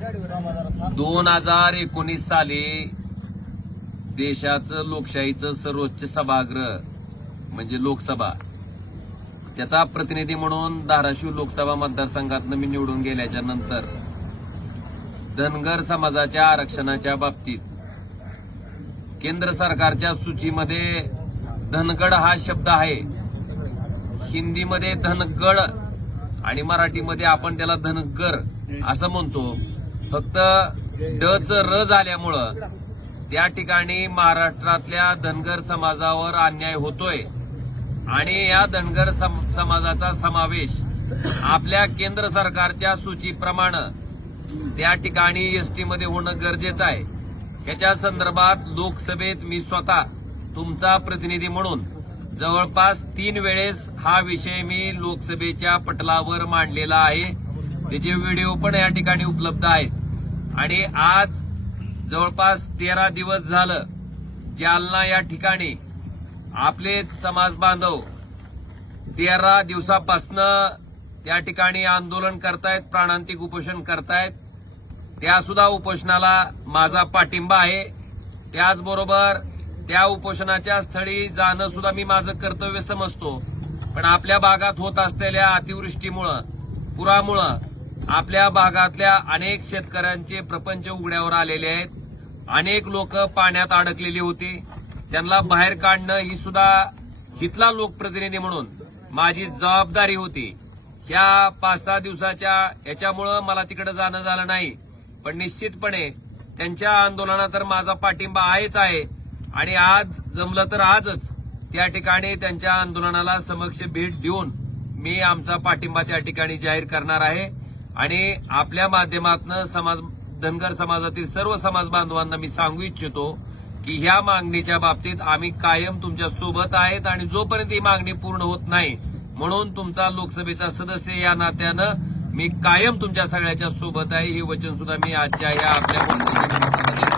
2019 साली देशाचं लोकशाहीचं सर्वोच्च सभागृह म्हणजे लोकसभा, त्याचा प्रतिनिधी म्हणून धाराशिव लोकसभा मतदारसंघातनं मी निवडून गेल्याच्या नंतर धनगर समाजाच्या आरक्षणाच्या बाबतीत केंद्र सरकारच्या सूचीमध्ये धनगड हा शब्द आहे. हिंदीमध्ये धनगड आणि मराठीमध्ये आपण त्याला धनगर असं म्हणतो. फक्त डच र झाल्यामुळं त्या ठिकाणी महाराष्ट्रातल्या धनगर समाजावर अन्याय होतोय आणि या धनगर समाजाचा समावेश आपल्या केंद्र सरकारच्या सूचीप्रमाणे त्या ठिकाणी एसटी मध्ये होणं गरजेचं आहे. याच्या संदर्भात लोकसभेत मी स्वतः तुमचा प्रतिनिधी म्हणून जवळपास 3 वेळेस हा विषय मी लोकसभेच्या पटलावर मांडलेला आहे. त्याचे व्हिडिओ पण या ठिकाणी उपलब्ध आहेत. आणि आज जवळपास 13 दिवस झालं जालना या ठिकाणी आपले समाज बांधव 13 दिवसापासनं त्या ठिकाणी आंदोलन करतायत, प्राणांतिक उपोषण करतायत. त्यासुद्धा उपोषणाला माझा पाठिंबा आहे. त्याचबरोबर त्या उपोषणाच्या स्थळी जाणं सुद्धा मी माझं कर्तव्य समजतो. पण आपल्या भागात होत असलेल्या अतिवृष्टीमुळं, पुरामुळं आपल्या भागातल्या अनेक शेतकऱ्यांचे प्रपंच उघड्यावर आलेले आहेत. अनेक लोक पाण्यात अडकलेली होती. त्यांना बाहेर काढणं ही सुद्धा इथला लोकप्रतिनिधी म्हणून माझी जबाबदारी होती. ह्या 5-6 दिवसाच्या याच्यामुळं मला तिकडे जाणं झालं नाही. पण निश्चितपणे त्यांच्या आंदोलनात तर माझा पाठिंबा आहेच आहे. आणि आज जमलं तर आजच त्या ठिकाणी त्यांच्या आंदोलनाला समक्ष भेट देऊन मी आमचा पाठिंबा त्या ठिकाणी जाहीर करणार आहे. आणि आपल्या माध्यमातून धनगर समाजातील सर्व समाज बांधवांना मी सांगू इच्छितो की ह्या मागणीच्या बाबतीत आम्ही कायम तुमच्या सोबत आहेत. आणि जोपर्यंत ही मागणी पूर्ण होत नाही, म्हणून तुमचा लोकसभेचा सदस्य या नात्यानं मी कायम तुमच्या सगळ्याच्या सोबत आहे. हे वचन सुद्धा मी आजच्या या आपल्या